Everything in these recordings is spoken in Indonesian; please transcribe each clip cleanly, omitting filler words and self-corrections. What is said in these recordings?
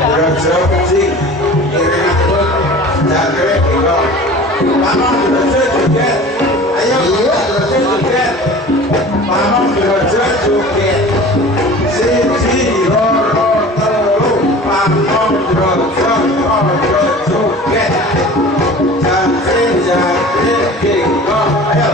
Jauh kecil, kiri pun jangkrik gitu. Pamong Brojo joget, ayo Brojo joget. Pamong Brojo joget, siji loro telu. Pamong Brojo joget, jangkrik gitu. Ayo.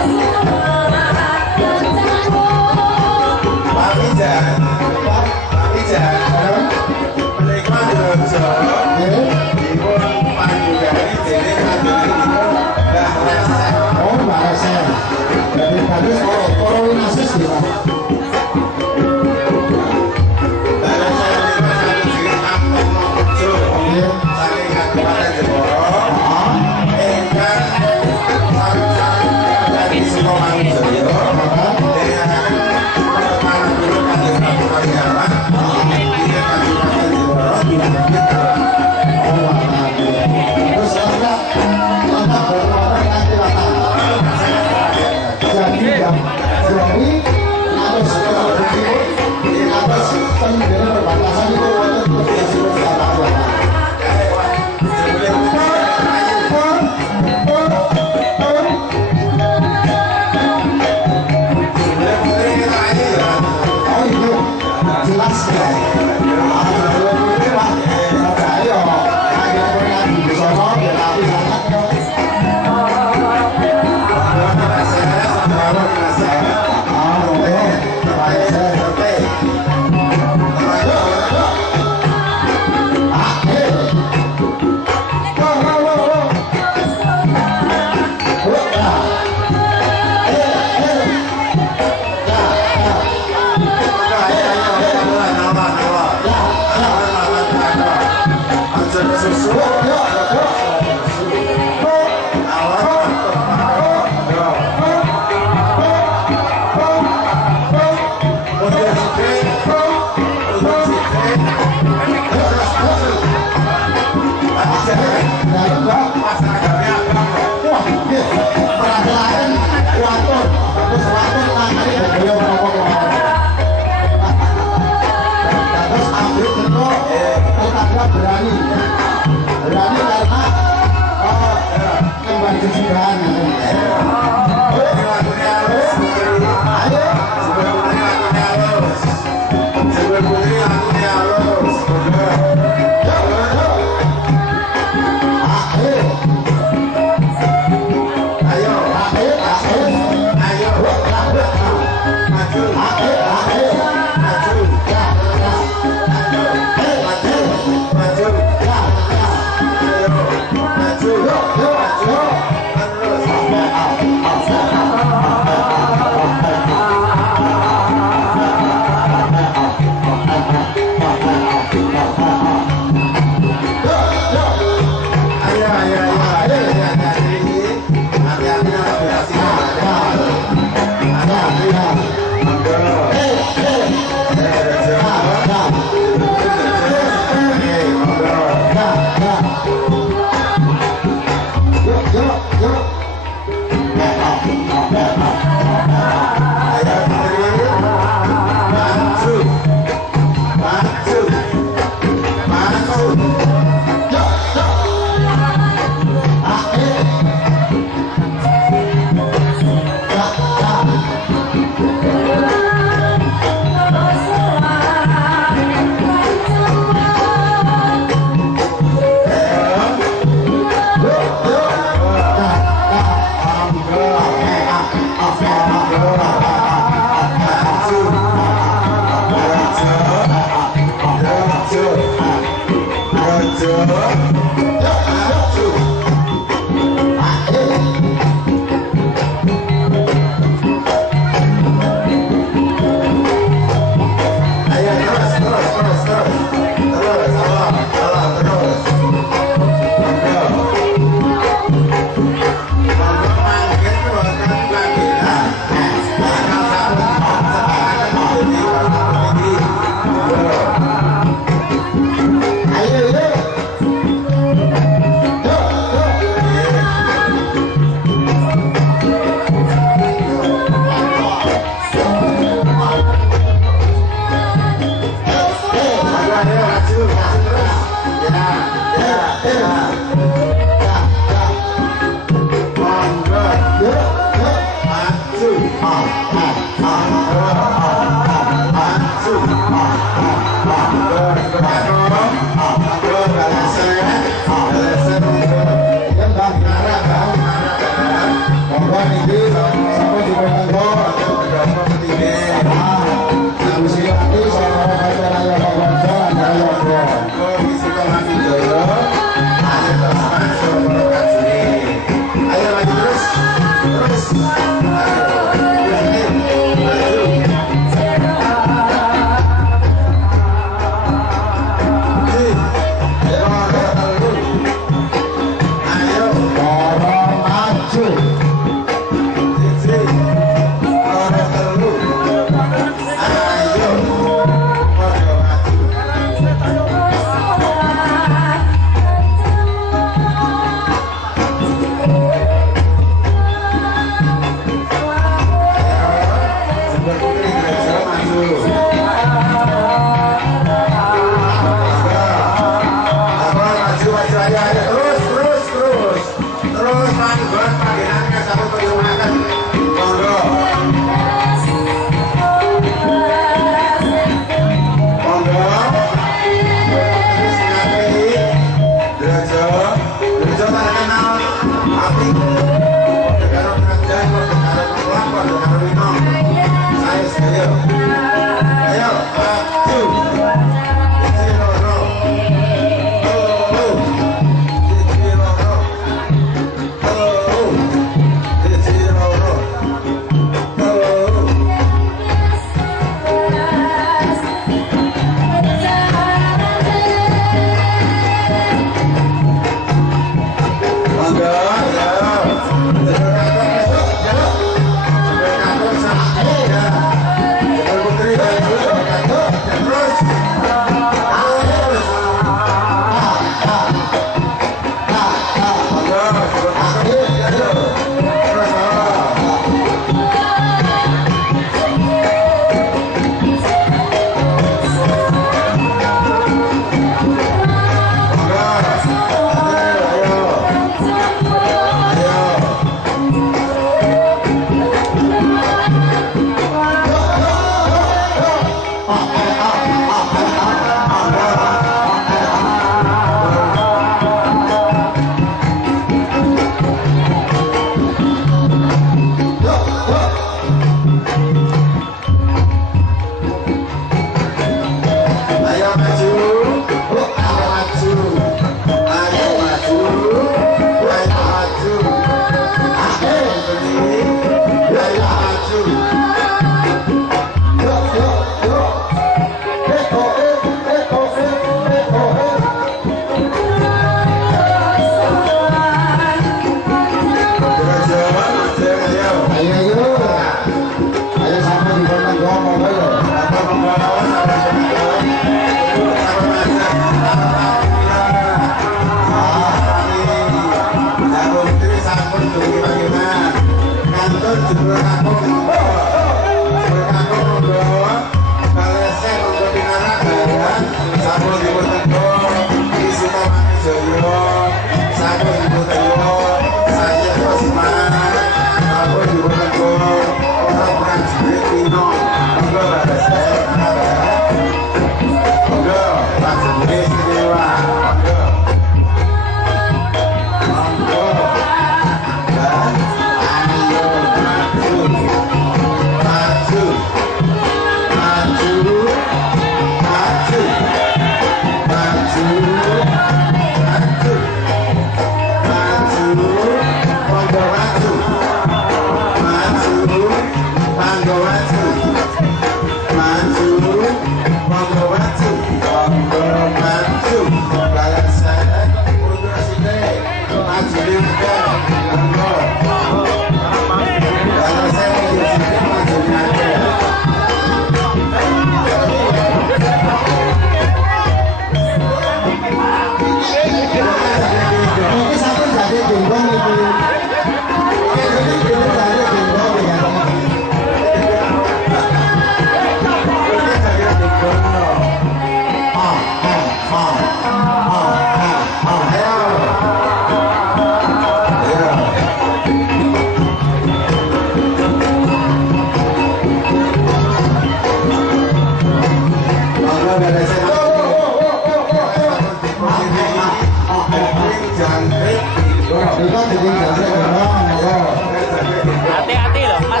Hati-hati loh, Mas.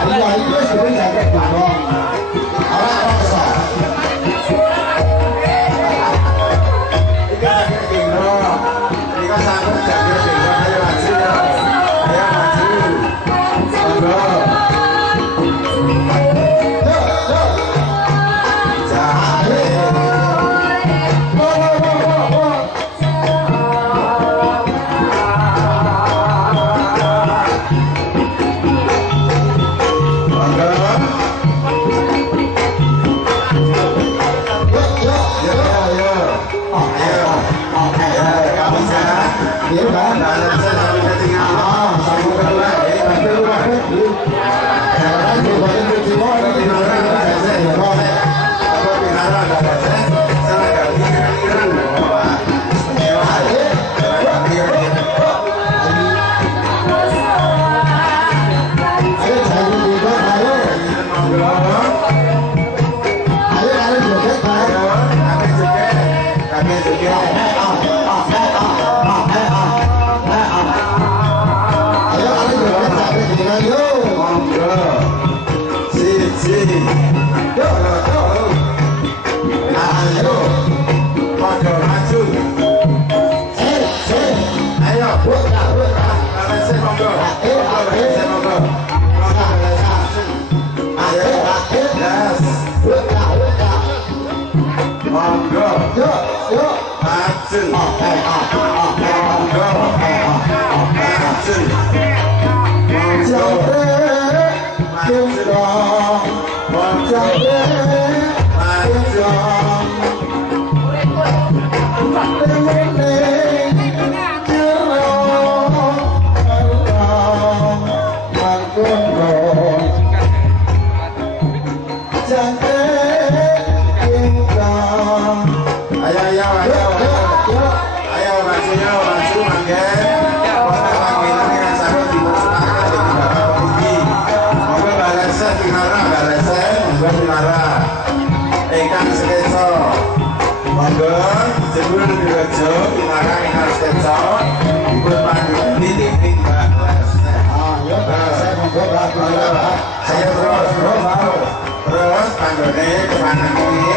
Terus panggone kemana ini?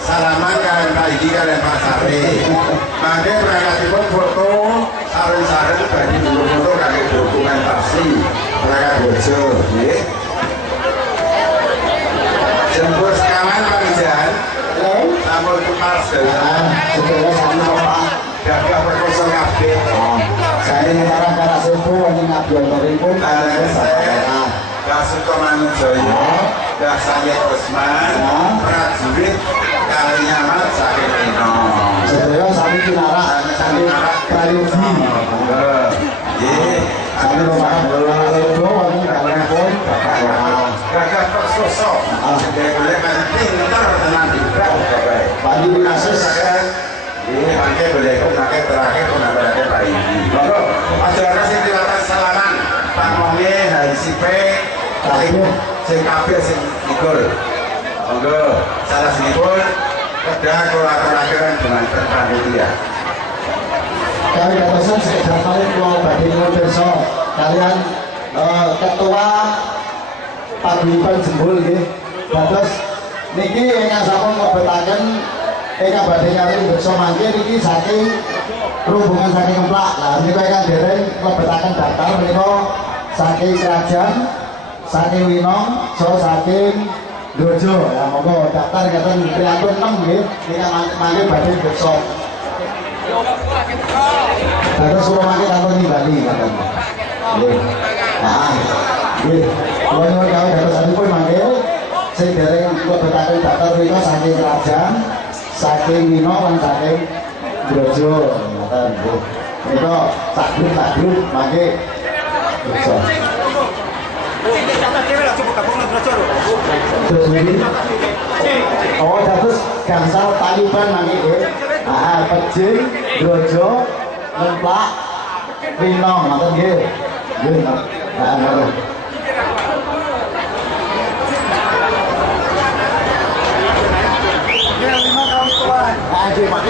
Salaman kalian Pak Idi kalian Pak Sari. Mangke berangkatipun foto sareng-sareng bagi dulu foto kaki dokumentasi berangkat bojo nggih. Jemput sekawan Pak Ijan. Sampun kepas dalan. Sedaya sami Pak. Gagah perkoso kabeh. Saya para sepuh wonten ngabiyontoripun saya Kasuto Manujaya, Dah Sanjay Usman, prajurit Kalinyamat saking Pino. Sedaya sami kinara, sami prayogi. Nggih, sami rumahan loro wonten kalempun Bapak Gagah Persoso. Sedaya kula pinter tenan ibadah Bapak. Pandi Winasis ini mangke boleh mangke terakhir penambahannya Pak Idi. Monggo acara sing dilakukan salaman pamongge HICP kalian sing kabeh sing ikut. Monggo salah sinipun kedah kolaborasikan dengan panitia. Kami katakan sekedar kali kula badhe nyuwun pirsa kalian ketua paguyuban Jembul nggih. Dados niki ingkang sampun mlebetaken ingkang badhe nyari pirsa mangke niki saking rombongan saking Kemplak. Lah menika ingkang dereng mlebetaken daftar menika saking Kerajaan saking Winong, so saking Dojo. Ya monggo daftar ngaten priantun 6 nggih. Ingkang mangke badhe pirsa. Terus kula mangke kanggo nimbali ngaten. Nggih. Nah, nggih. Kula nyuwun kawula dados sanipun mangke sing dereng mlebetaken daftar menika saking Kerajaan, saking Winong lan saking Dojo. Ngaten nggih. Menika sak grup mangke pirsa. Oh, terus gangsal Taliban mangke nggih. Pejing, Dojo, Lemplak, Winong ngoten nggih. Nggih. Ngoten. Ya 5 tahun tua. Nggih, Pak.